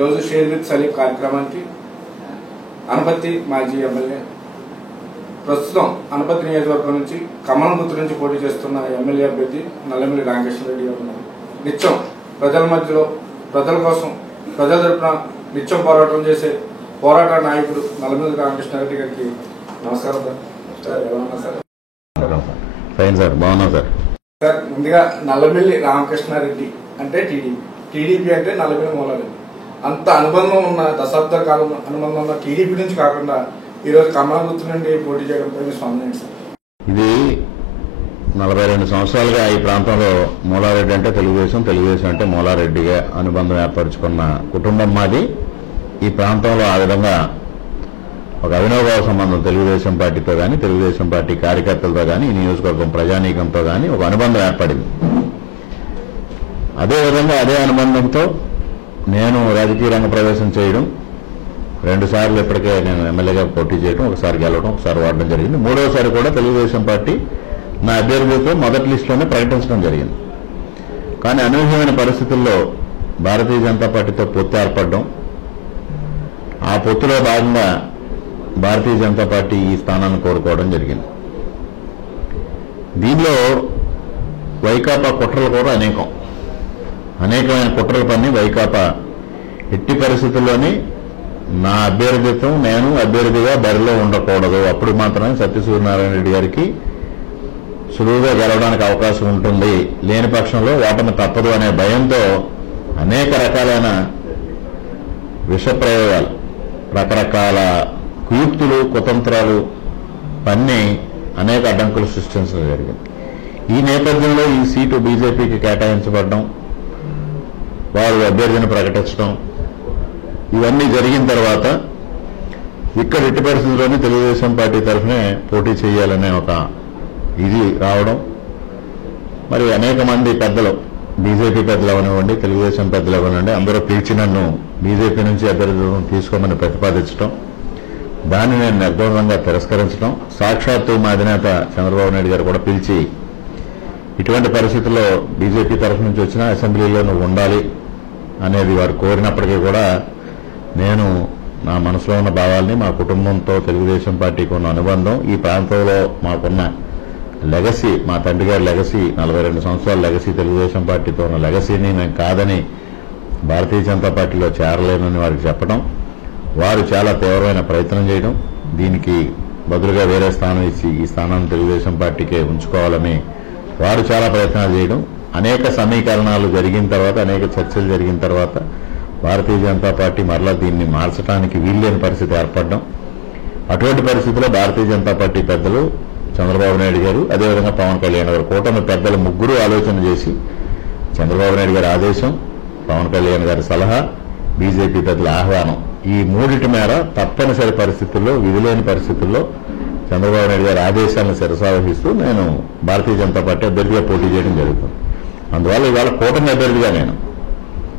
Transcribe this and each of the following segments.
ఈరోజు share with Salim కార్యక్రమానికి అనపర్తి మాజీ ఎమ్మెల్యే ప్రస్తుతం అనపర్తి నియోజకవర్గం నుంచి కమలం గుర్తు నుంచి పోటీ చేస్తున్న ఎమ్మెల్యే అభ్యర్థి నల్లమిల్లి రామకృష్ణ రెడ్డి గారు ఉన్నారు. నిత్యం ప్రజల మధ్యలో ప్రజల కోసం ప్రజల తరపున నిత్యం పోరాటం చేసే పోరాట నాయకుడు నల్లమిల్లి రామకృష్ణారెడ్డి గారికి నమస్కారం సార్. ఎలా ఉన్నారు సార్? ఫైన్ సార్, బాగున్నా సార్. సార్, ముందుగా నల్లమిల్లి రామకృష్ణారెడ్డి అంటే టీడీపీ అంటే నల్లమిల్లి మూలారెడ్డి అంత అనుబంధం ఉన్న దశాబ్దాల కాలం అనుబంధం ఉన్న టీడీపీ నుంచి కాకుండా ఈరోజు కమలం గుర్తు నుండి పోటీ చేయడంపై మీ స్పందన ఏంటి సార్? ఇది 42 సంవత్సరాలుగా ఈ ప్రాంతంలో మూలారెడ్డి అంటే తెలుగుదేశం అంటే మూలారెడ్డిగా అనుబంధం ఏర్పరచుకున్న కుటుంబం మాది. ఈ ప్రాంతంలో ఆ విధంగా ఒక అవినోభావ సంబంధం తెలుగుదేశం పార్టీతో కానీ తెలుగుదేశం పార్టీ కార్యకర్తలతో కానీ ఈ నియోజకవర్గం ప్రజానీకంతో కానీ ఒక అనుబంధం ఏర్పడింది. అదేవిధంగా అదే అనుబంధంతో నేను రాజకీయ రంగ ప్రవేశం చేయడం, 2 సార్లు ఇప్పటికే నేను ఎమ్మెల్యేగా పోటీ చేయడం, ఒకసారి గెలవడం, ఒకసారి వాడడం జరిగింది. 3వసారి కూడా తెలుగుదేశం పార్టీ నా అభ్యర్థితో మొదటి లిస్టులోనే ప్రకటించడం జరిగింది. కానీ అనూహ్యమైన పరిస్థితుల్లో భారతీయ జనతా పార్టీతో పొత్తు ఏర్పడడం, ఆ పొత్తులో భాగంగా భారతీయ జనతా పార్టీ ఈ స్థానాన్ని కోరుకోవడం జరిగింది. దీనిలో వైకాపా కుట్రలు కూడా అనేకమైన కుట్రలు పని వైకాపా ఎట్టి పరిస్థితుల్లోని నా అభ్యర్థిత్వం నేను అభ్యర్థిగా బరిలో ఉండకూడదు, అప్పుడు మాత్రమే సత్యసూర్యనారాయణ రెడ్డి గారికి సులువుగా గెలవడానికి అవకాశం ఉంటుంది, లేని పక్షంలో ఓటమి తప్పదు అనే భయంతో అనేక రకాలైన విషప్రయోగాలు, రకరకాల కుయుక్తులు, కుతంత్రాలు పన్ని అనేక అడ్డంకులు సృష్టించడం జరిగింది. ఈ నేపథ్యంలో ఈ సీటు బీజేపీకి కేటాయించబడడం, వారు అభ్యర్థిని ప్రకటించడం, ఇవన్నీ జరిగిన తర్వాత ఇక్కడ ఎట్టి పరిస్థితుల్లోనే తెలుగుదేశం పార్టీ తరఫునే పోటీ చేయాలనే ఒక ఇది రావడం, మరి అనేక మంది పెద్దలు, బీజేపీ పెద్దలు అవనివ్వండి, తెలుగుదేశం పెద్దలు అవనివ్వండి, అందరూ పిలిచి నన్ను బీజేపీ నుంచి అభ్యర్థులను తీసుకోమని ప్రతిపాదించడం, దాన్ని నేను నిర్గౌరవంగా తిరస్కరించడం, సాక్షాత్తు మా అధినేత చంద్రబాబు నాయుడు గారు కూడా పిలిచి ఇటువంటి పరిస్థితుల్లో బీజేపీ తరఫు నుంచి వచ్చిన అసెంబ్లీలో నువ్వు ఉండాలి అనేది వారు కోరినప్పటికీ కూడా నేను నా మనసులో ఉన్న భావాల్ని, మా కుటుంబంతో తెలుగుదేశం పార్టీకి ఉన్న అనుబంధం, ఈ ప్రాంతంలో మాకున్న లెగసీ, మా తండ్రి గారి లెగసీ, 42 సంవత్సరాల లెగసీ, తెలుగుదేశం పార్టీతో ఉన్న లెగసీని నేను కాదని భారతీయ జనతా పార్టీలో చేరలేనని వారికి చెప్పడం, వారు చాలా తీవ్రమైన ప్రయత్నం చేయడం, దీనికి బదులుగా వేరే స్థానం ఇచ్చి ఈ స్థానాన్ని తెలుగుదేశం పార్టీకే ఉంచుకోవాలని వారు చాలా ప్రయత్నాలు చేయడం, అనేక సమీకరణాలు జరిగిన తర్వాత, అనేక చర్చలు జరిగిన తర్వాత భారతీయ జనతా పార్టీ మరలా దీన్ని మార్చడానికి వీల్లేని పరిస్థితి ఏర్పడడం, అటువంటి పరిస్థితిలో భారతీయ జనతా పార్టీ పెద్దలు చంద్రబాబు నాయుడు గారు, అదేవిధంగా పవన్ కళ్యాణ్ గారు, కూటమి పెద్దలు ముగ్గురు ఆలోచన చేసి చంద్రబాబు నాయుడు గారి ఆదేశం, పవన్ కళ్యాణ్ గారి సలహా, బీజేపీ పెద్దల ఆహ్వానం, ఈ మూడిటి మేర తప్పనిసరి పరిస్థితుల్లో, విధిలేని పరిస్థితుల్లో చంద్రబాబు నాయుడు గారి ఆదేశాలను శిరసావహిస్తూ నేను భారతీయ జనతా పార్టీ అభ్యర్థిగా పోటీ చేయడం జరుగుతుంది. అందువల్ల ఇవాళ కూటమి అభ్యర్థిగా నేను,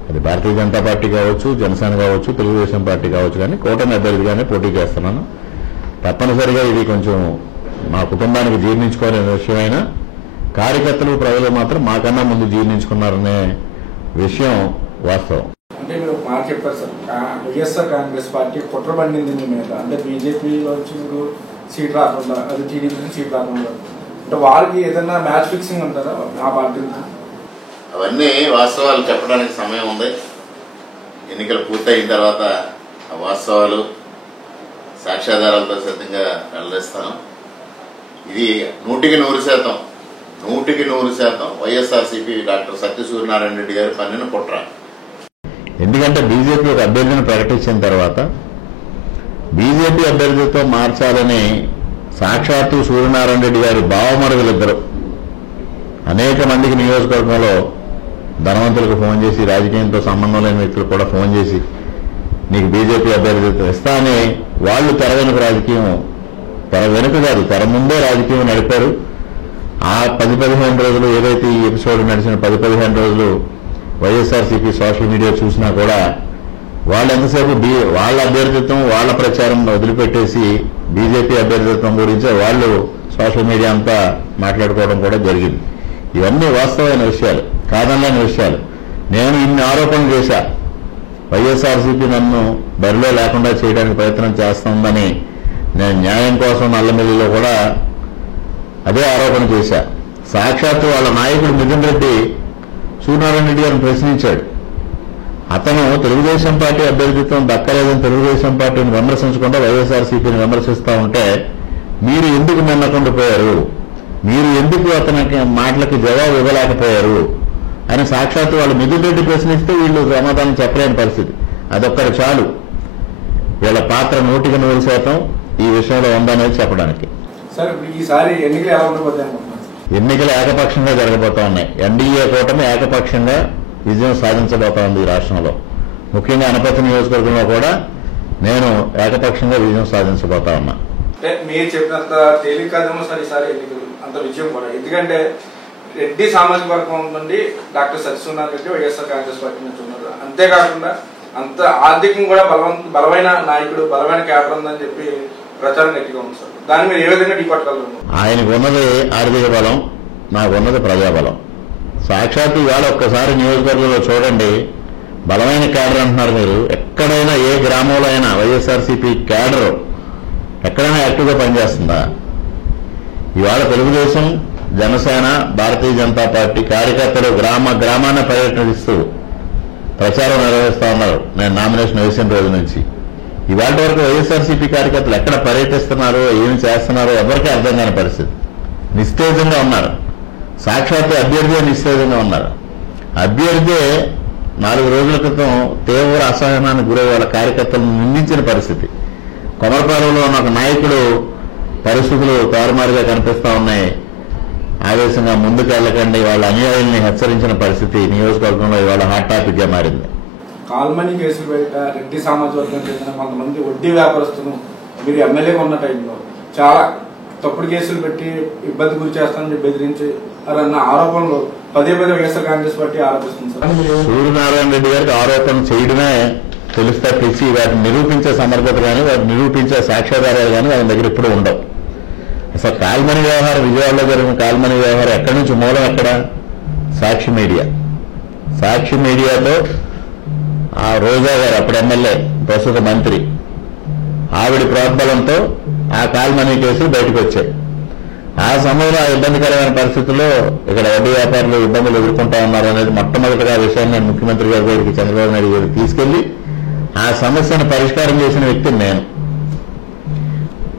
అది భారతీయ జనతా పార్టీ కావచ్చు, జనసేన కావచ్చు, తెలుగుదేశం పార్టీ కావచ్చు, కానీ కూటమి అభ్యర్థిగానే పోటీ చేస్తున్నాను. తప్పనిసరిగా ఇది కొంచెం మా కుటుంబానికి జీర్ణించుకోవాలనే విషయమైనా కార్యకర్తలు, ప్రజలు మాత్రం మాకన్నా ముందు జీర్ణించుకున్నారనే విషయం వాస్తవం. అంటే మీరు మాట చెప్పారు సార్, వైఎస్ఆర్ కాంగ్రెస్ పార్టీ కుట్ర పండింది మీ మీద, అంటే బీజేపీలో వచ్చి మీకు సీట్ రాకుండా, అది టీడీపీ నుంచి సీట్ రాకుండా, అంటే వారికి ఏదైనా మ్యాచ్ ఫిక్సింగ్ అంటారా ఆ పార్టీ? అవన్నీ వాస్తవాలు చెప్పడానికి సమయం ఉంది. ఎన్నికలు పూర్తయిన తర్వాత ఆ వాస్తవాలు సాక్ష్యాధారాలతో సిద్ధంగా వెల్లడిస్తాను. ఇది 100% వైఎస్ఆర్సీపీ డాక్టర్ సత్యసూర్యనారాయణ రెడ్డి గారి పనిని కుట్ర. ఎందుకంటే బీజేపీ ఒక అభ్యర్థిని ప్రకటించిన తర్వాత బీజేపీ అభ్యర్థితో మార్చాలని సాక్షాత్తు సూర్యనారాయణ రెడ్డి గారి బావమరుదులిద్దరు అనేక మందికి నియోజకవర్గంలో ధనవంతులకు ఫోన్ చేసి, రాజకీయంతో సంబంధం లేని వ్యక్తులు కూడా ఫోన్ చేసి నీకు బీజేపీ అభ్యర్థిత్వం ఇస్తా అని వాళ్ళు తెర వెనుక రాజకీయం, తెర వెనుక కాదు తెర ముందే రాజకీయం నడిపారు. ఆ 10-15 రోజులు ఏదైతే ఈ ఎపిసోడ్ నడిచిన 10-15 రోజులు వైఎస్ఆర్సీపీ సోషల్ మీడియా చూసినా కూడా వాళ్ళు ఎంతసేపు వాళ్ళ అభ్యర్థిత్వం, వాళ్ళ ప్రచారం వదిలిపెట్టేసి బీజేపీ అభ్యర్థిత్వం గురించే వాళ్ళు సోషల్ మీడియా అంతా మాట్లాడుకోవడం కూడా జరిగింది. ఇవన్నీ వాస్తవమైన విషయాలు, కాదనలేని విషయాలు. నేను ఇన్ని ఆరోపణలు చేశా, వైఎస్ఆర్సీపీ నన్ను బరిలో లేకుండా చేయడానికి ప్రయత్నం చేస్తుందని నేను న్యాయం కోసం నల్లమిల్లిలో కూడా అదే ఆరోపణ చేశా. సాక్షాత్తు వాళ్ళ నాయకుడు మిథున్ రెడ్డి సూర్యనారాయణ రెడ్డి గారిని ప్రశ్నించాడు. అతను తెలుగుదేశం పార్టీ అభ్యర్థిత్వం దక్కలేదని తెలుగుదేశం పార్టీని విమర్శించకుండా వైఎస్ఆర్సీపీని విమర్శిస్తూ ఉంటే మీరు ఎందుకు నిన్నకుండిపోయారు, మీరు ఎందుకు అతనికి మాటలకి జవాబు ఇవ్వలేకపోయారు అని సాక్షాత్తు వాళ్ళు మిథున్ రెడ్డి ప్రశ్నిస్తే వీళ్ళు సమాధానం చెప్పలేని పరిస్థితి. అదొక్కటి చాలు వీళ్ళ పాత్ర 100% ఈ విషయంలో ఉందనేది చెప్పడానికి. సార్ ఈసారి ఎన్నికలు ఎలా ఉండబోతాయి? ఎన్నికలు ఏకపక్షంగా జరగబోతా ఉన్నాయి. ఎన్డీఏ కూటమి ఏకపక్షంగా విజయం సాధించబోతా ఉంది ఈ రాష్ట్రంలో. ముఖ్యంగా అనపర్తి నియోజకవర్గంలో కూడా నేను ఏకపక్షంగా విజయం సాధించబోతా ఉన్నా. మీరు చెప్పినంత తేలిక కాదేమో సార్ ఈసారి ఎన్నికలు అంత విజయం కూడా. ఎందుకంటే రెడ్డి సామాజిక వర్గం నుండి డాక్టర్ సత్యనారాయణ రెడ్డి వైఎస్ఆర్ కాంగ్రెస్ పార్టీ నుంచి ఉన్నారు. అంతేకాకుండా అంత ఆర్థికంగా కూడా బలమైన నాయకుడు, బలమైన క్యాడర్ ఉందని చెప్పి ప్రచారం గట్టిగా ఉంది సార్. దాన్ని మీరు ఏ విధంగా ఢీకొట్టగలరు? ఆయనకు ఉన్నది ఆర్థిక బలం, నాకు ఉన్నది ప్రజాబలం. సాక్షాత్తు ఇవాళ ఒక్కసారి నియోజకవర్గంలో చూడండి, బలమైన క్యాడర్ అంటున్నారు మీరు. ఎక్కడైనా ఏ గ్రామంలో అయినా వైఎస్ఆర్సీపీ క్యాడర్ ఎక్కడైనా యాక్టివ్గా పనిచేస్తుందా? ఇవాళ తెలుగుదేశం, జనసేన, భారతీయ జనతా పార్టీ కార్యకర్తలు గ్రామాన్ని పర్యటిస్తూ ప్రచారం నిర్వహిస్తా ఉన్నారు. నేను నామినేషన్ వేసిన రోజు నుంచి ఇవాళ వరకు వైఎస్ఆర్సీపీ కార్యకర్తలు ఎక్కడ పర్యటిస్తున్నారో, ఏమి చేస్తున్నారో ఎవరికీ అర్థం కాని పరిస్థితి. నిస్తేజంగా ఉన్నారు. సాక్షాత్తు అభ్యర్థి నిస్తేజంగా ఉన్నారు. అభ్యర్థే 4 రోజుల క్రితం తీవ్ర అసహనానికి గురై వాళ్ళ కార్యకర్తలను నిందించిన పరిస్థితి. కొమరపాలెంలో ఉన్న ఒక నాయకుడు పరిస్థితులు తారుమారుగా కనిపిస్తా ఉన్నాయి, ఆవేశంగా ముందుకెళ్ళకండి, వాళ్ళ అనుయాయుల్ని హెచ్చరించిన పరిస్థితి నియోజకవర్గంలో ఇవాళ హాట్ టాపిక్ గా మారింది. కాల్మనీ కేసులు బయట రెడ్డి సామాజిక వర్గం చెందిన కొంతమంది వడ్డీ వ్యాపారస్తులు మీరు ఎమ్మెల్యేగా ఉన్న టైంలో చాలా తప్పుడు కేసులు పెట్టి ఇబ్బంది గురి చేస్తానని బెదిరించి అన్న ఆరోపణలు పదే వైఎస్ఆర్ కాంగ్రెస్ పార్టీ ఆరోపిస్తుంది సార్. సూర్యనారాయణ రెడ్డి గారికి ఆరోపణ చేయడమే తెలుస్తా పిలిచి వాటిని నిరూపించే సమర్థత కానీ, వాటిని నిరూపించే సాక్ష్యాధారాలు కానీ ఆయన దగ్గర ఇప్పుడు ఉండవు. అసలు కాల్మనీ వ్యవహారం, విజయవాడలో జరిగిన కాల్మనీ వ్యవహారం ఎక్కడి నుంచి మూలం ఎక్కడ? సాక్షి మీడియా. సాక్షి మీడియాతో ఆ రోజా గారు అప్పుడు ఎమ్మెల్యే, ప్రస్తుత మంత్రి, ఆవిడ ప్రోద్బలంతో ఆ కాల్మనీ కేసులు బయటకు వచ్చాయి. ఆ సమయంలో ఆ ఇబ్బందికరమైన పరిస్థితుల్లో ఇక్కడ వడ్డీ వ్యాపారులు ఇబ్బందులు ఎదుర్కొంటా ఉన్నారు అనేది మొట్టమొదటిగా ఆ విషయాన్ని నేను ముఖ్యమంత్రి గారి దగ్గరికి, చంద్రబాబు నాయుడు గారికి తీసుకెళ్లి ఆ సమస్యను పరిష్కారం చేసిన వ్యక్తి నేను.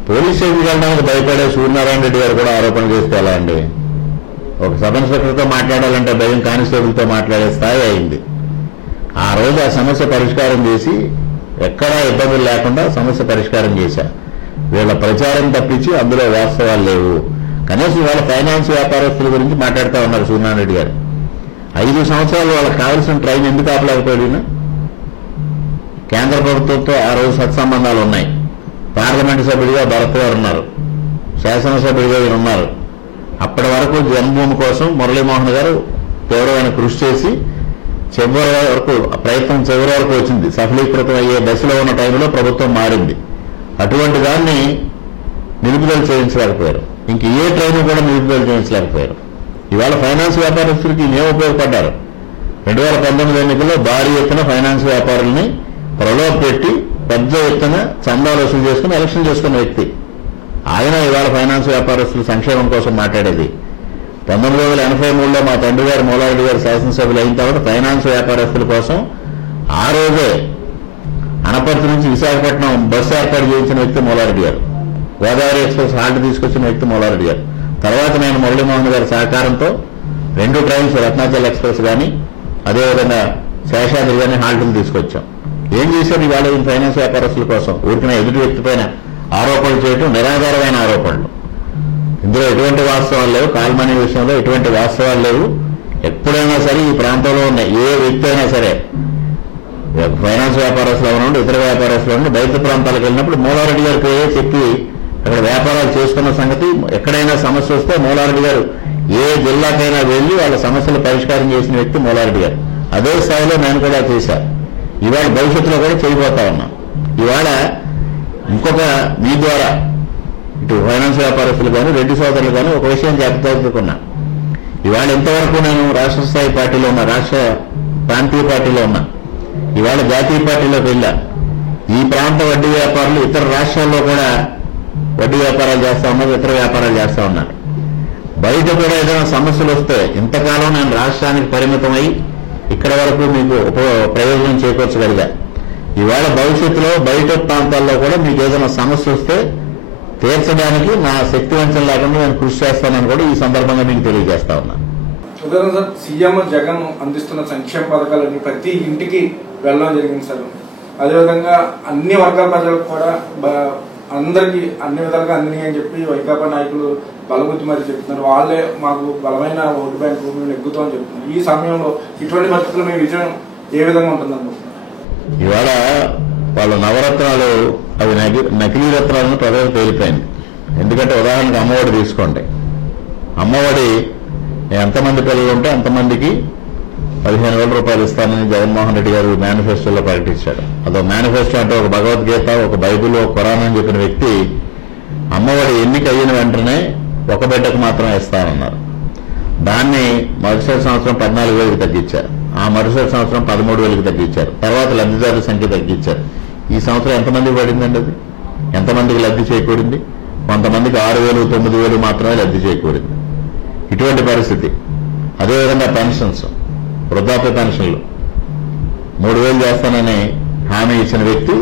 పోలీస్ స్టేషన్కి వెళ్ళడానికి భయపడే సూర్యనారాయణ రెడ్డి గారు కూడా ఆరోపణ చేస్తే ఎలా అండి? ఒక సబ్ ఇన్స్పెక్టర్తో మాట్లాడాలంటే భయం కానిస్టేబుల్తో మాట్లాడే స్థాయి అయింది. ఆ రోజు ఆ సమస్య పరిష్కారం చేసి ఎక్కడా ఇబ్బందులు లేకుండా సమస్య పరిష్కారం చేశా. వీళ్ళ ప్రచారం తప్పించి అందులో వాస్తవాలు లేవు. కనీసం వాళ్ళ ఫైనాన్స్ వ్యాపారస్తుల గురించి మాట్లాడుతూ ఉన్నారు సూర్యనారాయణ రెడ్డి గారు. 5 సంవత్సరాలు వాళ్ళకి కావాల్సిన ట్రైన్ ఎందుకు ఆపలేకపోయినా? కేంద్ర ప్రభుత్వంతో ఆ రోజు సత్సంబంధాలు ఉన్నాయి. పార్లమెంటు సభ్యుడిగా భరత్ గారు ఉన్నారు, శాసనసభ్యుడిగా వీరు ఉన్నారు. అప్పటి వరకు జన్మభూమి కోసం మురళీమోహన్ గారు తీవ్రమైన కృషి చేసి చివరి వరకు ప్రయత్నం చివరి వరకు వచ్చింది. సఫలీకృతం అయ్యే దశలో ఉన్న టైంలో ప్రభుత్వం మారింది. అటువంటి దాన్ని నిలుపుదల చేయించలేకపోయారు. ఇంక ఏ ట్రైన్ కూడా నిలుపుదల చేయించలేకపోయారు. ఇవాళ ఫైనాన్స్ వ్యాపారస్తులకి ఏం ఉపయోగపడ్డారు? 2019 ఎన్నికల్లో భారీ ఎత్తున ఫైనాన్స్ వ్యాపారుల్ని ప్రలోభపెట్టి పెద్ద ఎత్తున చందాలు వసూలు చేసుకుని ఎలక్షన్ చేసుకున్న వ్యక్తి ఆయన. ఇవాళ ఫైనాన్స్ వ్యాపారస్తుల సంక్షేమం కోసం మాట్లాడేది. 1983లో మా తండ్రి గారు మూలారెడ్డి గారు శాసనసభ్యులు అయిన తర్వాత ఫైనాన్స్ వ్యాపారస్తుల కోసం ఆ రోజే అనపర్తి నుంచి విశాఖపట్నం బస్సు ఏర్పాటు చేయించిన వ్యక్తి మూలారెడ్డి గారు. గోదావరి ఎక్స్ప్రెస్ హాల్ట్ తీసుకొచ్చిన వ్యక్తి మూలారెడ్డి గారు. తర్వాత నేను మురళీమోహన్ గారి సహకారంతో 2 ట్రైన్స్ రత్నాచల్ ఎక్స్ప్రెస్ కానీ అదేవిధంగా శేషాద్రి కానీ హాల్టులు తీసుకొచ్చాం. ఏం చేశారు ఇవాళ ఈ ఫైనాన్స్ వ్యాపారస్తుల కోసం? ఊరికిన ఎదుటి వ్యక్తి పైన ఆరోపణలు చేయడం నిరాధారమైన ఆరోపణలు. ఇందులో ఎటువంటి వాస్తవాలు లేవు. కాల్మనీ విషయంలో ఎటువంటి వాస్తవాలు లేవు. ఎప్పుడైనా సరే ఈ ప్రాంతంలో ఉన్న ఏ వ్యక్తి అయినా సరే, ఫైనాన్స్ వ్యాపారస్తులు ఉండి ఇతర వ్యాపారస్తులు ఉండి బయట ప్రాంతాలకు వెళ్ళినప్పుడు మూలారెడ్డి గారి పేరే చెప్పి అక్కడ వ్యాపారాలు చేసుకున్న సంగతి. ఎక్కడైనా సమస్య వస్తే మూలారెడ్డి గారు ఏ జిల్లాకైనా వెళ్ళి వాళ్ళ సమస్యలు పరిష్కారం చేసిన వ్యక్తి మూలారెడ్డి గారు. అదే స్థాయిలో నేను కూడా చేశాను. ఇవాళ భవిష్యత్తులో కూడా చేయబోతా ఉన్నా. ఇవాళ ఇంకొక మీ ద్వారా ఇటు ఫైనాన్స్ వ్యాపారస్తులు కానీ రెడ్డి సోదరులు కానీ ఒక విషయం చెప్పదలుచుకున్నా. ఇవాళ ఇంతవరకు నేను రాష్ట్ర స్థాయి పార్టీలో ఉన్నా, రాష్ట్ర ప్రాంతీయ పార్టీలో ఉన్నా. ఇవాళ జాతీయ పార్టీలోకి వెళ్ళా. ఈ ప్రాంత వడ్డీ వ్యాపారులు ఇతర రాష్ట్రాల్లో కూడా వడ్డీ వ్యాపారాలు చేస్తా ఉన్నారు, ఇతర వ్యాపారాలు చేస్తా ఉన్నారు. బయట కూడా ఏదైనా సమస్యలు వస్తే ఇంతకాలం నేను రాష్ట్రానికి పరిమితమై ఇక్కడ వరకు మీకు ప్రయోజనం చేకూర్చగలిగా. ఇవాళ భవిష్యత్తులో బయట ప్రాంతాల్లో కూడా మీకు ఏదైనా సమస్య వస్తే తీర్చడానికి నా శక్తి వంచన లేకుండా నేను కృషి చేస్తానని కూడా ఈ సందర్భంగా మీకు తెలియజేస్తా ఉన్నాను. ఉదాహరణ సార్, సీఎం జగన్ అందిస్తున్న సంక్షేమ పథకాలన్నీ ప్రతి ఇంటికి వెళ్ళడం జరిగింది సార్. అదేవిధంగా అన్ని వర్గాల ప్రజలకు కూడా అందరికీ అన్ని విధాలుగా అందినాయి అని చెప్పి వైకాపా నాయకులు బలగుద్ది మరి చెప్తున్నారు. వాళ్ళే మాకు బలమైన ఓటు బ్యాంకు మేము నెగ్గుతామని చెప్తున్నారు. ఈ సమయంలో ఇటువంటి పరిస్థితుల్లో మీ విజయం ఏ విధంగా ఉంటుందనుకుంటున్నారు? ఇవాళ వాళ్ళ నవరత్నాలు అవి నకిలీ రత్నాలను ప్రజలకు తేలిపోయింది. ఎందుకంటే ఉదాహరణకు అమ్మఒడి తీసుకోండి. అమ్మఒడి ఎంతమంది పిల్లలు ఉంటే అంతమందికి 15,000 రూపాయలు ఇస్తానని జగన్మోహన్ రెడ్డి గారు మేనిఫెస్టోలో ప్రకటించాడు. అదో మేనిఫెస్టో అంటే ఒక భగవద్గీత, ఒక బైబిల్, ఒక ఖురాన్ అని చెప్పిన వ్యక్తి అమ్మఒడి ఎన్నిక అయిన వెంటనే ఒక బిడ్డకు మాత్రమే ఇస్తానన్నారు. దాన్ని మరుసటి సంవత్సరం 14,000కి తగ్గించారు. ఆ మరుసటి సంవత్సరం 13,000కి తగ్గించారు. తర్వాత లబ్ధిదారుల సంఖ్య తగ్గించారు. ఈ సంవత్సరం ఎంతమందికి పడిందండి? అది ఎంతమందికి లబ్ధి చేకూరింది? కొంతమందికి 6,000, 9,000 మాత్రమే లబ్ధి చేకూరింది. ఇటువంటి పరిస్థితి. అదేవిధంగా పెన్షన్స్, వృద్ధాప్య పెన్షన్లు 3,000 చేస్తానని హామీ ఇచ్చిన వ్యక్తి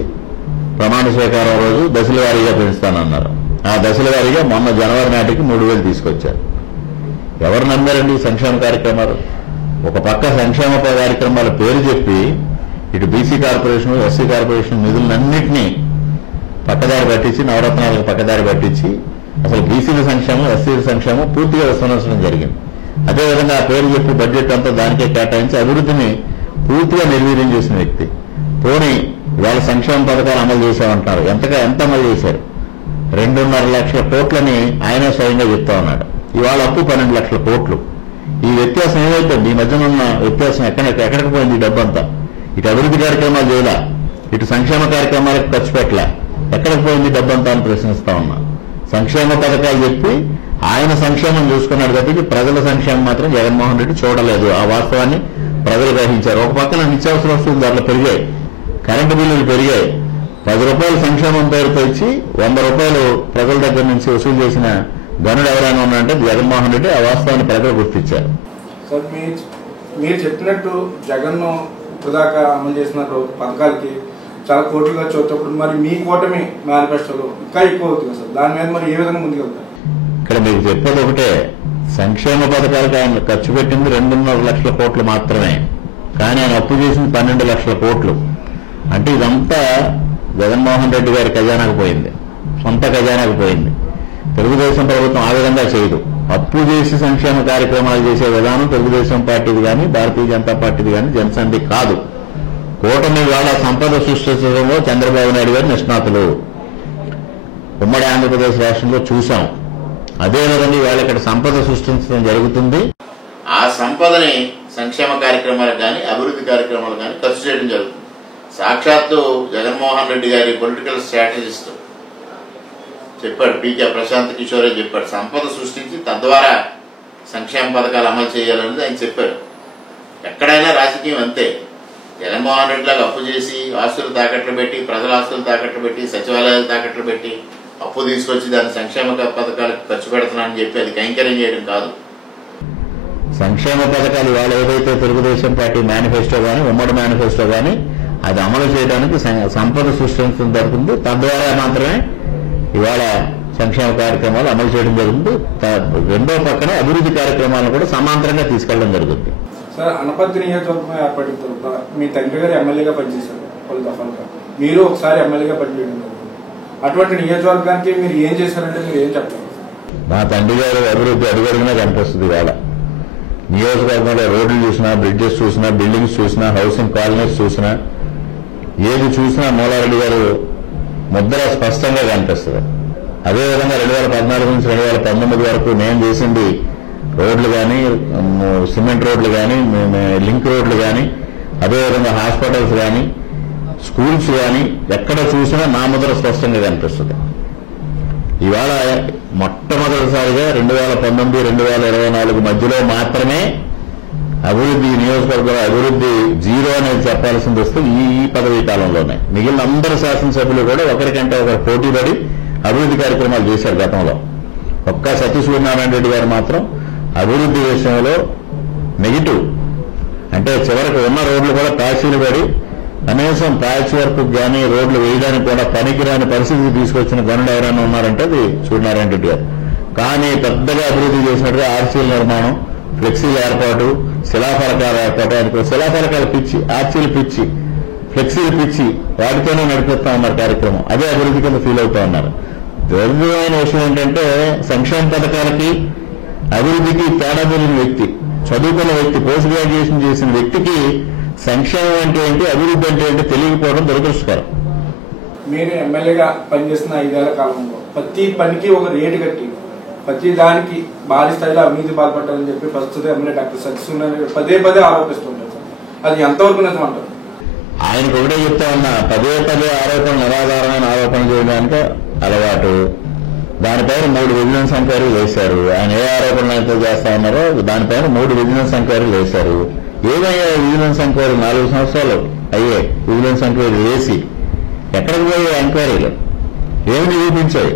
ప్రమాణ స్వీకారం రోజు దశల వారీగా పెంచుతానన్నారు. ఆ దశల వారీగా మొన్న జనవరి నాటికి 3,000 తీసుకొచ్చారు. ఎవరు నమ్మారండి ఈ సంక్షేమ కార్యక్రమాలు? ఒక పక్క సంక్షేమ కార్యక్రమాల పేరు చెప్పి ఇటు బీసీ కార్పొరేషన్, ఎస్సీ కార్పొరేషన్ నిధులన్నింటినీ పక్కదారి పట్టించి, నవరత్నాలకు పక్కదారి పట్టించి అసలు బీసీల సంక్షేమం, ఎస్సీల సంక్షేమం పూర్తిగా విస్మరించడం జరిగింది. అదేవిధంగా ఆ పేరు చెప్పి బడ్జెట్ అంతా దానికే కేటాయించి అభివృద్ధిని పూర్తిగా నిర్వీర్యం చేసిన వ్యక్తి. పోనీ ఇవాళ సంక్షేమ పథకాలు అమలు చేశామంటున్నారు. ఎంత అమలు చేశారు? 2.5 లక్షల కోట్లని ఆయనే స్వయంగా చెప్తా ఉన్నాడు. ఇవాళ అప్పు 12 లక్షల కోట్లు. ఈ వ్యత్యాసం ఏమైపోయింది? ఈ మధ్యన ఉన్న వ్యత్యాసం ఎక్కడికి పోయింది? ఈ డబ్బంతా ఇటు అభివృద్ధి కార్యక్రమాలు చేయాల, ఇటు సంక్షేమ కార్యక్రమాలకు ఖర్చు పెట్టలే. ఎక్కడికి పోయింది డబ్బంతా అని ప్రశ్నిస్తా ఉన్నా. సంక్షేమ పథకాలు చెప్పి ఆయన సంక్షేమం చూసుకున్నాడు కాబట్టి ప్రజల సంక్షేమం మాత్రం జగన్మోహన్ రెడ్డి చూడలేదు. ఆ వాస్తవాన్ని ప్రజలు గ్రహించారు. ఒక పక్కన నిత్యావసర వస్తువుల ధరలు పెరిగాయి, కరెంటు బిల్లులు పెరిగాయి. 10 రూపాయలు సంక్షేమం పేరుతో ఇచ్చి 100 రూపాయలు ప్రజల దగ్గర నుంచి వసూలు చేసిన గనుడు ఎవరైనా ఉన్నారంటే జగన్మోహన్ రెడ్డి. ఆ వాస్తవాన్ని ప్రజలు గుర్తించారు. సార్, మీరు చెప్పినట్టు జగన్ ఇప్పటిదాకా అమలు చేసిన పథకాలకి చాలా కోట్లు ఖర్చు అవుతాప్పుడు మరి మీ కూటమి మేనిఫెస్టోలో ఇంకా ఎక్కువ అవుతుంది సార్. దాని మీద మరి ఏ విధంగా ముందుకెళ్తారు? ఇక్కడ మీకు చెప్పేది ఒకటే, సంక్షేమ పథకాలకు ఆయన ఖర్చు పెట్టింది 2.5 లక్షల కోట్లు మాత్రమే. కానీ ఆయన అప్పు చేసింది 12 లక్షల కోట్లు. అంటే ఇదంతా జగన్మోహన్ రెడ్డి గారి ఖజానాకు పోయింది, సొంత ఖజానాకు పోయింది. తెలుగుదేశం ప్రభుత్వం ఆ విధంగా చేయదు. అప్పు చేసి సంక్షేమ కార్యక్రమాలు చేసే విధానం తెలుగుదేశం పార్టీది కానీ, భారతీయ జనతా పార్టీది కానీ, జనసంఘి కాదు. కూటమి వాళ్ళ సంపద సృష్టించడంలో చంద్రబాబు నాయుడు గారు నిష్ణాతులు. ఉమ్మడి ఆంధ్రప్రదేశ్ రాష్ట్రంలో చూశాం. అదేవిధంగా ఇవాళ ఇక్కడ సంపద సృష్టించడం జరుగుతుంది. ఆ సంపదని సంక్షేమ కార్యక్రమాలకు కానీ, అభివృద్ధి కార్యక్రమాలు కానీ ఖర్చు చేయడం జరుగుతుంది. సాక్షాత్తు జగన్మోహన్ రెడ్డి గారి పొలిటికల్ స్ట్రాటజిస్ట్ చెప్పాడు, పీకే ప్రశాంత్ కిషోరే చెప్పాడు, సంపద సృష్టించి తద్వారా సంక్షేమ పథకాలు అమలు చేయాలనేది ఆయన చెప్పారు. ఎక్కడైనా రాజకీయం అంతే. జగన్మోహన్ రెడ్డి లాగా అప్పు చేసి ఆస్తులు తాకట్లు పెట్టి, ప్రజల ఆస్తులు తాకట్లు పెట్టి, సచివాలయాలు తాకట్లు పెట్టి అప్పు తీసుకొచ్చి దాన్ని సంక్షేమ పథకాలకు ఖర్చు పెడుతున్నానని చెప్పి అది కైంకర్యం చేయడం కాదు. సంక్షేమ పథకాలు ఇవాళ ఏదైతే తెలుగుదేశం పార్టీ మేనిఫెస్టో కానీ, ఉమ్మడి మేనిఫెస్టో కానీ అది అమలు చేయడానికి సంపద సృష్టించడం జరుగుతుంది. తద్వారా మాత్రమే ఇవాళ సంక్షేమ కార్యక్రమాలు అమలు చేయడం జరుగుతుంది. రెండో పక్కన అభివృద్ధి కార్యక్రమాలను కూడా సమాంతరంగా తీసుకెళ్లడం జరుగుతుంది. సార్, అనపర్తి నియోజకవర్గం ఏర్పడిన తర్వాత మీ తండ్రి గారు ఎమ్మెల్యేగా పనిచేశారు పలు దఫాలుగా, మీరు ఒకసారి ఎమ్మెల్యేగా పనిచేయడం జరిగింది. అటువంటి నియోజకవర్గానికి మీరు ఏం చేశారంటే మీరు ఏం చెప్తారు? మా తండ్రి గారు అభివృద్ధి అడుగడుగునా కనిపిస్తుంది. ఇవాళ నియోజకవర్గంలో రోడ్లు చూసినా, బ్రిడ్జెస్ చూసినా, బిల్డింగ్స్ చూసినా, హౌసింగ్ కాలనీస్ చూసినా, ఏది చూసినా మూలారెడ్డి గారు ముద్ర స్పష్టంగా కనిపిస్తుంది. అదేవిధంగా 2014 నుంచి 2019 వరకు నేను చేసింది రోడ్లు కానీ, సిమెంట్ రోడ్లు కానీ, లింక్ రోడ్లు కానీ, అదేవిధంగా హాస్పిటల్స్ కానీ, స్కూల్స్ కానీ ఎక్కడ చూసినా నా ముద్ర స్పష్టంగా కనిపిస్తుంది. ఇవాళ మొట్టమొదటిసారిగా 2019, 2024 మధ్యలో మాత్రమే అభివృద్ధి నియోజకవర్గంలో అభివృద్ధి జీరో అనేది చెప్పాల్సింది వస్తే ఈ పదవీ కాలంలోనే. మిగిలిన అందరు శాసనసభ్యులు కూడా ఒకరికంటే ఒకరు పోటీపడి అభివృద్ధి కార్యక్రమాలు చేశారు గతంలో. ఒక్క సత్యసూర్యనారాయణ రెడ్డి గారు మాత్రం అభివృద్ధి విషయంలో నెగిటివ్. అంటే చివరికి ఉన్న రోడ్లు కూడా ప్యాచీలు పడి కనీసం ప్యాచ్ వర్క్ కానీ రోడ్లు వేయడానికి కూడా పనికిరాని పరిస్థితికి తీసుకొచ్చిన గనుడు ఎవరైనా ఉన్నారంటే అది సూర్యనారాయణ రెడ్డి గారు. కానీ పెద్దగా అభివృద్ధి చేసినట్టుగా ఆర్సీల నిర్మాణం, ఫ్లెక్సీల ఏర్పాటు, శిలాఫలకాల ఏర్పాటు, ఆయనకు శిలాఫలకాల పిచ్చి, ఆర్సీలు పిచ్చి, ఫ్లెక్సీలు పిచ్చి, వాటితోనే నడిపిస్తా ఉన్నారు కార్యక్రమం. అదే అభివృద్ధి కింద ఫీల్ అవుతా ఉన్నారు. దుర్దమైన విషయం ఏంటంటే సంక్షేమ పథకాలకి అభివృద్ధికి తేడా తెలియని వ్యక్తి, చదువుకున్న వ్యక్తి, పోస్ట్ గ్రాడ్యుయేషన్ చేసిన వ్యక్తికి సంక్షేమం అంటే ఏంటి, అభివృద్ధి అంటే ఏంటి తెలియకపోవడం దురదృష్టకరం. మీరు ఎమ్మెల్యేగా పనిచేసిన 5 ఏళ్ల కాలంలో ప్రతి పనికి ఒక రేటు కట్టి ప్రతి దానికి భారీ స్థాయిలో అవినీతి పాల్పడ్డారని చెప్పి ప్రస్తుత ఎమ్మెల్యే డాక్టర్ సత్యసూర్యనారాయణ పదే పదే ఆరోపిస్తుంటారు. అది ఎంతవరకు నిజమంటారు? ఆయనకు ఒకటే చెప్తా ఉన్నా, పదే ఆరోపణలు నిరాధారమైన ఆరోపణ చేయడానికి అలవాటు. దానిపైన 3 విజిలెన్స్ ఎంక్వైరీలు వేశారు. ఆయన ఏ ఆరోపణలు అయితే చేస్తా ఉన్నారో దానిపైన 3 విజిలెన్స్ ఎంక్వైరీలు వేశారు. ఏమయ్యా విజిలెన్స్ ఎంక్వైరీ? 4 సంవత్సరాలు అయ్యే విజిలెన్స్ ఎంక్వైరీ వేసి ఎక్కడికి పోయే ఎంక్వైరీలు ఏమి నిరూపించాయి?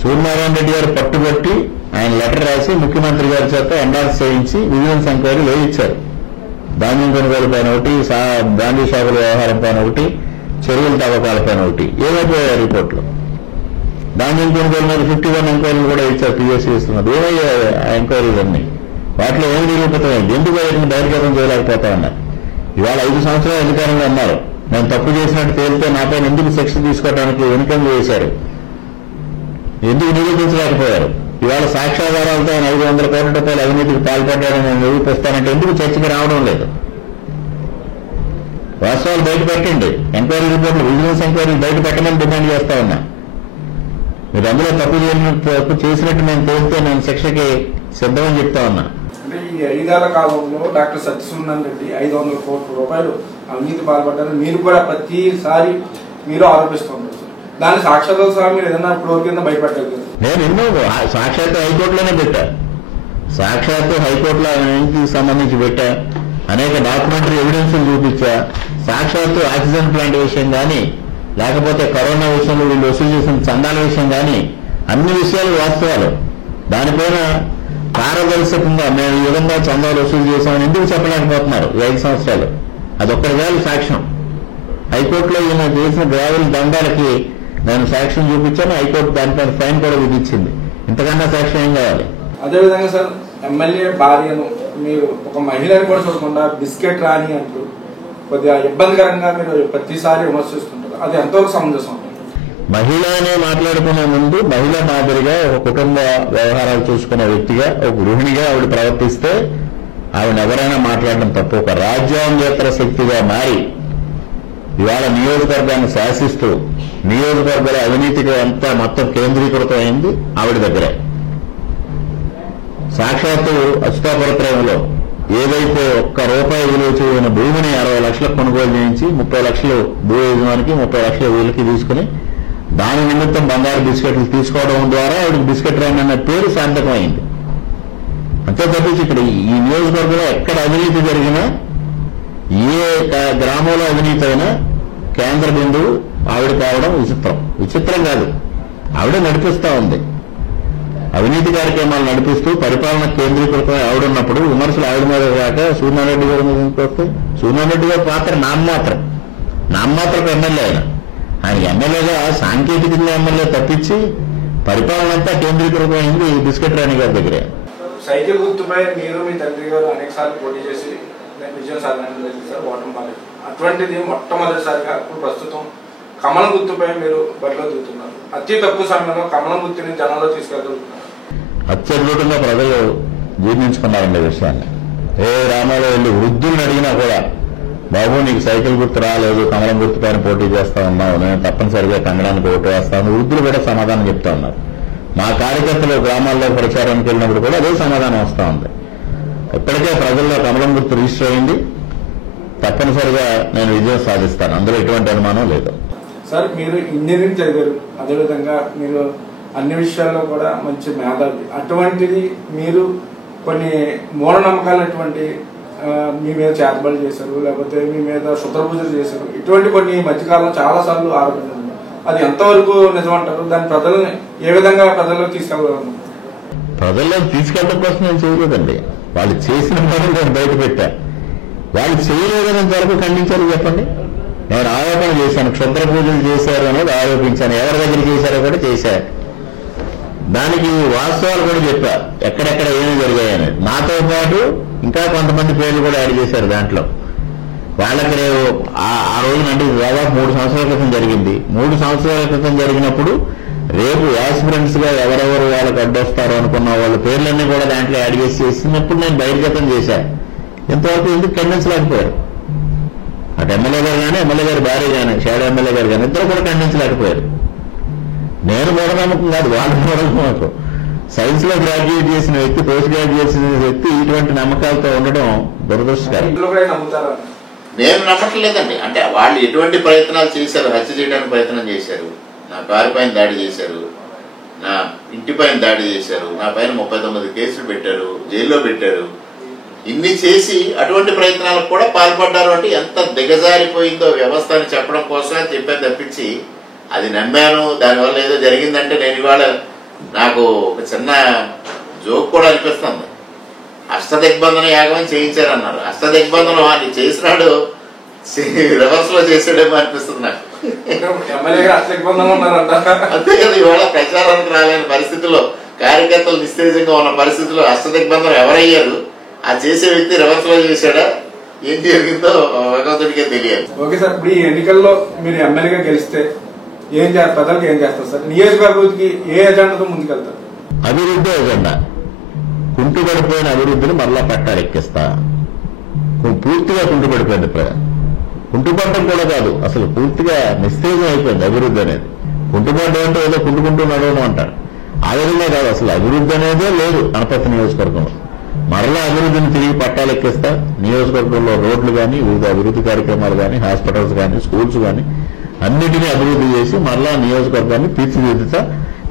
సూర్యనారాయణ రెడ్డి గారు పట్టుబట్టి ఆయన లెటర్ రాసి ముఖ్యమంత్రి గారి చేత ఎండార్స్ చేయించి విజిలెన్స్ ఎంక్వైరీ వేయించారు. ధాన్యం కొనుగోలు పైన ఒకటి, గాంధీ షాపుల వ్యవహారం పైన ఒకటి, చెరువుల తవ్వకాల పైన ఒకటి. ఏమైపోయాయి రిపోర్ట్లు? ధాన్యం కొనుగోలు మీద 51 ఎంక్వైరీలు కూడా ఇచ్చారు. పిఎస్సీ ఇస్తున్నది. ఏమయ్యాయి ఆ ఎంక్వైరీలన్నీ? వాటిలో ఏమి నిరూపితమైంది? ఎందుకు వాటిని బహిర్గతం చేయలేకపోతా ఉన్నారు? ఇవాళ 5 సంవత్సరాలు అధికారంలో ఉన్నారు. నేను తప్పు చేసినట్టు తేలితే నాపైన ఎందుకు శిక్ష తీసుకోవడానికి వెనుకంజ వేశారు? ఎందుకు నిరూపించలేకపోయారు? ఇవాళ సాక్ష్యాధారాలతో ఆయన 500 కోట్ల రూపాయల అవినీతికి పాల్పడ్డాడని నేను నిరూపిస్తానంటే ఎందుకు చర్చకి రావడం లేదు? వాస్తవాలు బయట పెట్టండి. ఎంక్వైరీ రిపోర్ట్లు, విజిలెన్స్ ఎంక్వైరీలు బయట పెట్టమని డిమాండ్ చేస్తా ఉన్నా. మీరు అందులో తప్పు చేసినట్టు నేను తేలితే నేను శిక్షకి సిద్ధమని చెప్తా ఉన్నా. అంటే ఈ 5 ఏళ్ల కాలంలో డాక్టర్ సత్యసూర్యనారాయణ రెడ్డి 500 కోట్ల రూపాయలు అవినీతి పాల్పడ్డారని మీరు కూడా ప్రతిసారి మీరు ఆరోపిస్తున్నారు. దాని సాక్ష్యాలతో సహా మీరు ఏదన్నా ఇప్పుడు కింద బయటపెట్టారు. నేను ఎన్నో సాక్షాత్తు హైకోర్టులోనే పెట్టా. సాక్షాత్తు హైకోర్టులో అవినీతికి సంబంధించి పెట్టా. అనేక డాక్యుమెంటరీ ఎవిడెన్స్ చూపించా. సాక్షాత్తు ఆక్సిజన్ ప్లాంట్ విషయం కానీ, లేకపోతే కరోనా విషయంలో వీళ్ళు వసూలు చేసిన చందాల విషయం కానీ, అన్ని విషయాలు వాస్తవాలు. దానిపైన పారదర్శకంగా మేము ఈ విధంగా చందాలు వసూలు చేశామని ఎందుకు చెప్పలేకపోతున్నారు ఈ 5 సంవత్సరాలు? అదొక్కటి వేళ సాక్ష్యం. హైకోర్టులో ఈయన చేసిన గ్రావెల్ దండాలకి నేను సాక్ష్యం చూపించాను. హైకోర్టు దానిపైన ఫైన్ కూడా విధించింది. ఇంతకన్నా సాక్ష్యం ఏం కావాలి? అదేవిధంగా సార్, ఎమ్మెల్యే భార్యను మీరు ఒక మహిళని కూడా చూడకుండా బిస్కెట్ రాని అంటూ కొద్దిగా ఇబ్బందికరంగా మీరు ప్రతిసారి విమర్శిస్తుంటారు. అది ఎంతవరకు సమంజసం? మహిళ అనే మాట్లాడుకునే ముందు మహిళ మాదిరిగా ఒక కుటుంబ వ్యవహారాలు చూసుకునే వ్యక్తిగా, ఒక గృహిణిగా ఆవిడ ప్రవర్తిస్తే ఆవిడ ఎవరైనా మాట్లాడడం తప్పు. ఒక రాజ్యాంగేతర శక్తిగా మారి ఇవాళ నియోజకవర్గాన్ని శాసిస్తూ నియోజకవర్గాల అవినీతిగా అంతా మొత్తం కేంద్రీకృతం అయింది ఆవిడ దగ్గరే. సాక్షాత్తు అచ్యుతాపురత్రయంలో ఏదైతే ₹1 విలువ చేయని భూమిని 60 లక్షలకు కొనుగోలు చేయించి 30 లక్షలు భూ యజమానికి 30 లక్షల వీళ్ళకి తీసుకుని దాని నిమిత్తం బంగారు బిస్కెట్లు తీసుకోవడం ద్వారా ఆవిడకి బిస్కెట్ రైన్ అన్న పేరు సార్థకమైంది. అంతే తప్పించి ఇక్కడ ఈ నియోజకవర్గంలో ఎక్కడ అవినీతి జరిగినా, ఏ గ్రామంలో అవినీతి అయినా కేంద్ర బిందువు ఆవిడ కావడం విచిత్రం కాదు. ఆవిడ నడిపిస్తా ఉంది. అవినీతి కార్యక్రమాలు నడిపిస్తూ పరిపాలన కేంద్రీకృతం ఆవిడున్నప్పుడు విమర్శలు ఆవిడ మీద కాక సూర్యనారాయణ రెడ్డి గారి మీద వస్తే, సూర్యనారాయణ రెడ్డి గారి పాత్ర నామమాత్రకు ఎమ్మెల్యే. ఆయన ఎమ్మెల్యేగా సాంకేతికంగా ఎమ్మెల్యే తప్పించి పరిపాలన అంతా కేంద్రీకృతం అయింది బిస్కెట్ రాణి గారి దగ్గరే. సైకిల్ గుర్తుపై మీరు మీ తండ్రి గారు అనేక సార్లు పోటీ చేసి విజయం సాధించారు, ఓటమి పాలేదు. అటువంటిది మొట్టమొదటిసారిగా ఇప్పుడు ప్రస్తుతం కమలం గుర్తుపై మీరు బరిలో దిగుతున్నారు. అతి తక్కువ సమయంలో కమలం గుర్తుని జనంలో తీసుకెళ్తున్నారు. అత్యద్భుతంగా ప్రజలు జీర్ణించుకున్నారండి విషయాన్ని. ఏ గ్రామాల్లో వెళ్ళి వృద్ధులను అడిగినా కూడా, బాబు నీకు సైకిల్ గుర్తు రాలేదు, కమలం గుర్తు పైన పోటీ చేస్తా ఉన్నావు, నేను తప్పనిసరిగా కంగడానికి ఓటు వేస్తాను, వృద్ధులు కూడా సమాధానం చెప్తా ఉన్నారు. మా కార్యకర్తలు గ్రామాల్లో ప్రచారానికి వెళ్ళినప్పుడు కూడా అదే సమాధానం వస్తూ ఉంది. ఇప్పటికే ప్రజల్లో కమలం గుర్తు రిజిస్టర్ అయింది. తప్పనిసరిగా నేను విజయం సాధిస్తాను, అందులో ఎటువంటి అనుమానం లేదు. సార్, మీరు ఇంజనీరింగ్ చదివారు, అదేవిధంగా మీరు అన్ని విషయాల్లో కూడా మంచి మేధావి. అటువంటిది మీరు కొన్ని మూఢనమ్మకాలటువంటి మీ మీద చేతబడి చేశారు, లేకపోతే మీ మీద శుద్ర పూజలు చేశారు, ఇటువంటి కొన్ని మధ్యకాలం చాలాసార్లు ఆరోపించారు. అది ఎంతవరకు నిజమంటారు? దాని ప్రజల్ని ఏ విధంగా ప్రజల్లోకి తీసుకెళ్ళగలరు? ప్రజల్లోకి తీసుకెళ్ళడం కోసం నేను చేయలేదండి. వాళ్ళు చేసిన పనులు నేను బయట పెట్టా. వాళ్ళు చేయలేదని వరకు ఖండించారు చెప్పండి. నేను ఆరోపణ చేశాను, క్షుద్ర పూజలు చేశారు అనేది ఆరోపించాను. ఎవరి దగ్గర చేశారో కూడా చేశారు. దానికి వాస్తవాలు కూడా చెప్పా, ఎక్కడెక్కడ ఏమి జరిగాయని. నాతో పాటు ఇంకా కొంతమంది పేర్లు కూడా యాడ్ చేశారు దాంట్లో. వాళ్ళకి ఆ రోజున అంటే దాదాపు 3 సంవత్సరాల క్రితం జరిగింది. 3 సంవత్సరాల క్రితం జరిగినప్పుడు రేపు యాస్పిరెంట్స్ గా ఎవరెవరు వాళ్ళకి అడ్డొస్తారో అనుకున్న వాళ్ళ పేర్లన్నీ కూడా దాంట్లో యాడ్ చేసినప్పుడు నేను బహిర్గతం చేశాను. ఇంతవరకు ఎందుకు ఖండించలేకపోయారు? అటు ఎమ్మెల్యే గారు కానీ, ఎమ్మెల్యే గారి భార్య కానీ, షాడో ఎమ్మెల్యే గారు కానీ ఇద్దరు కూడా ఖండించలేకపోయారు. నేను మూఢనమ్మకం కాదు, వాళ్ళ మూఢనమ్మకం. సైన్స్ లో గ్రాడ్యుయేట్ చేసిన వ్యక్తి, పోస్ట్ గ్రాడ్యుయేట్ చేసిన వ్యక్తి ఇటువంటి నమ్మకాలతో ఉండడం దురదృష్టకరం. నేను నమ్మట్లేదండి. అంటే వాళ్ళు ఎటువంటి ప్రయత్నాలు చేశారు, హత్య చేయడానికి ప్రయత్నం చేశారు, నా కారు పైన దాడి చేశారు, నా ఇంటి పైన దాడి చేశారు, నా పైన 39 కేసులు పెట్టారు, జైల్లో పెట్టారు. ఇన్ని చేసి అటువంటి ప్రయత్నాలకు కూడా పాల్పడ్డారు అంటే ఎంత దిగజారిపోయిందో వ్యవస్థ అని చెప్పడం కోసమే చెప్పాను తప్పించి అది నమ్మాను దానివల్ల ఏదో జరిగిందంటే నేను ఇవాళ నాకు ఒక చిన్న జోక్ కూడా అనిపిస్తుంది. అష్టదిగ్బంధన యాగం చేయించారన్నారు. అష్టదిగ్బంధనం అది చేసినాడు రివర్స్ లో చేసాడేమో అనిపిస్తుంది నాకు. అంతే కదా, ఇవాళ ప్రచారానికి రాలేని పరిస్థితుల్లో, కార్యకర్తలు నిస్తేజంగా ఉన్న పరిస్థితుల్లో అష్టదిగ్బంధనం ఎవరయ్యారు? ఆ చేసే వ్యక్తి రివర్స్ లో చేశాడా? ఏం జరిగిందో భగవంతుడికే తెలియదు. ఓకే సార్, ఇప్పుడు ఈ ఎన్నికల్లో మీరు ఎమ్మెల్యేగా గెలిస్తే ఏం చేస్తారు? ప్రజలకు ఏం చేస్తారు సార్? నియోజకవర్గానికి ఏ ఎజెండాతో ముందుకెళ్తారు? అభివృద్ధి ఎజెండా. కుంటుపడిపోయిన అభివృద్ధిని మరలా పట్టాలెక్కిస్తా. పూర్తిగా కుంటుపడిపోయింది. కుంటుపడటం కూడా కాదు, అసలు పూర్తిగా నిస్తేజం అయిపోయింది అభివృద్ధి అనేది. కుంటుపడ్డం అంటే ఏదో కుంటుకుంటూ నడవడం అంటారు. ఆ విధంగా కాదు, అసలు అభివృద్ధి అనేదే లేదు అనపర్తి నియోజకవర్గంలో. మరలా అభివృద్ధిని తిరిగి పట్టాలెక్కిస్తా. నియోజకవర్గంలో రోడ్లు కానీ, వివిధ అభివృద్ధి కార్యక్రమాలు కానీ, హాస్పిటల్స్ కానీ, స్కూల్స్ కానీ అన్నిటినీ అభివృద్ధి చేసి మరలా నియోజకవర్గాన్ని తీర్చిదిద్దుతా.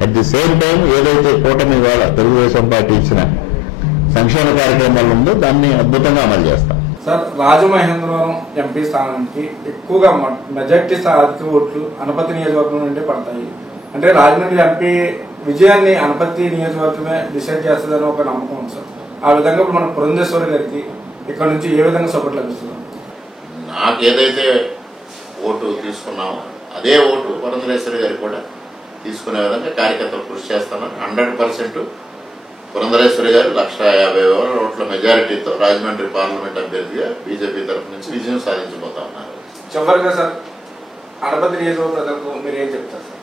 అట్ ది సేమ్ టైం ఏదైతే కూటమి వాళ్ళ తెలుగుదేశం పార్టీ ఇచ్చిన సంక్షేమ కార్యక్రమాలు ఉందో దాన్ని అద్భుతంగా అమలు చేస్తాం. సార్, రాజమహేంద్రవరం ఎంపీ స్థానానికి ఎక్కువగా మెజార్టీ అధిక ఓట్లు అనపర్తి నియోజకవర్గం నుండి పడతాయి. అంటే రాజమండ్రి ఎంపీ విజయాన్ని అనపర్తి నియోజకవర్గమే డిసైడ్ చేస్తుందని ఒక నమ్మకం ఉంది సార్. ఆ విధంగా ఇప్పుడు మన పురంధేశ్వరి గారికి ఇక్కడ నుంచి ఏ విధంగా సపోర్ట్ లభిస్తుంది? నాకు ఏదైతే ఓటు తీసుకున్నామో అదే ఓటు పురంధరేశ్వరి గారికి కూడా తీసుకునే విధంగా కార్యకర్తలు కృషి చేస్తాను. 100% పురంధరేశ్వరి గారు 1,50,000 ఓట్ల మెజారిటీతో రాజమండ్రి పార్లమెంట్ అభ్యర్థిగా బీజేపీ తరఫు నుంచి విజయం సాధించబోతా ఉన్నారు. చివరిగా సార్, అనపర్తి నియోజకవర్గ ప్రజలకు మీరు ఏం చెప్తారు సార్?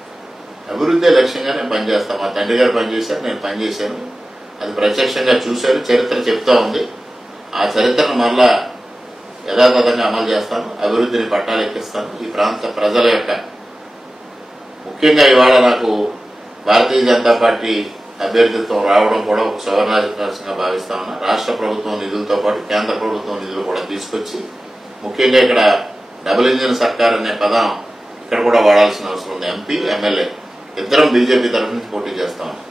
అభివృద్ధి లక్ష్యంగా నేను పనిచేస్తాను. మా తండ్రి గారు పనిచేశారు, నేను పనిచేశాను. అది ప్రత్యక్షంగా చూశారు, చరిత్ర చెప్తా ఉంది. ఆ చరిత్రను మరలా యథాతథంగా అమలు చేస్తాను, అభివృద్ధిని పట్టాలెక్కిస్తాను. ఈ ప్రాంత ప్రజల యొక్క ముఖ్యంగా ఇవాళ నాకు భారతీయ జనతా పార్టీ అభ్యర్థిత్వం రావడం కూడా ఒక సువర్ణాధికారంగా భావిస్తా ఉన్నా. రాష్ట్ర ప్రభుత్వం నిధులతో పాటు కేంద్ర ప్రభుత్వం నిధులు కూడా తీసుకొచ్చి ముఖ్యంగా ఇక్కడ డబుల్ ఇంజిన్ సర్కార్ అనే పదం ఇక్కడ కూడా వాడాల్సిన అవసరం ఉంది. ఎంపీ ఎమ్మెల్యే ఇద్దరం బీజేపీ తరఫు నుంచి పోటీ చేస్తా ఉన్నాం.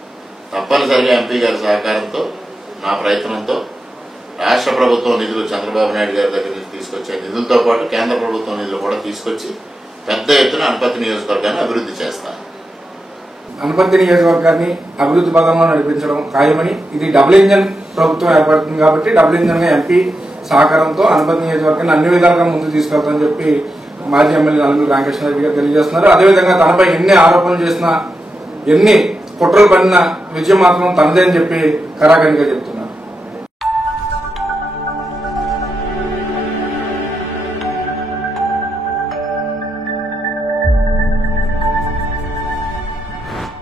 తప్పనిసరిగా ఎంపీ గారి సహకారంతో, నా ప్రయత్నంతో రాష్ట్ర ప్రభుత్వం నిధులు చంద్రబాబు నాయుడు గారి దగ్గర నుంచి తీసుకొచ్చే నిధులతో పాటు కేంద్ర ప్రభుత్వం నిధులు కూడా తీసుకొచ్చి పెద్ద ఎత్తున అనపర్తి నియోజకవర్గాన్ని అభివృద్ధి చేస్తాను. అనపర్తి నియోజకవర్గాన్ని అభివృద్ధి పదంలో నడిపించడం ఖాయమని, ఇది డబుల్ ఇంజన్ ప్రభుత్వం ఏర్పడుతుంది కాబట్టి డబుల్ ఇంజన్ గా ఎంపీ సహకారంతో అనపర్తి నియోజకవర్గాన్ని అన్ని విధాలుగా ముందుకు తీసుకెళ్తామని చెప్పి మాజీ ఎమ్మెల్యే నల్లమిల్లి రామకృష్ణ రెడ్డి గారు తెలియజేస్తున్నారు. అదేవిధంగా తనపై ఎన్ని ఆరోపణలు చేసినా, ఎన్ని కుట్రలు పడినా విజయం మాత్రం తనదే అని చెప్పి ఖరాఖండిగా చెప్తున్నారు.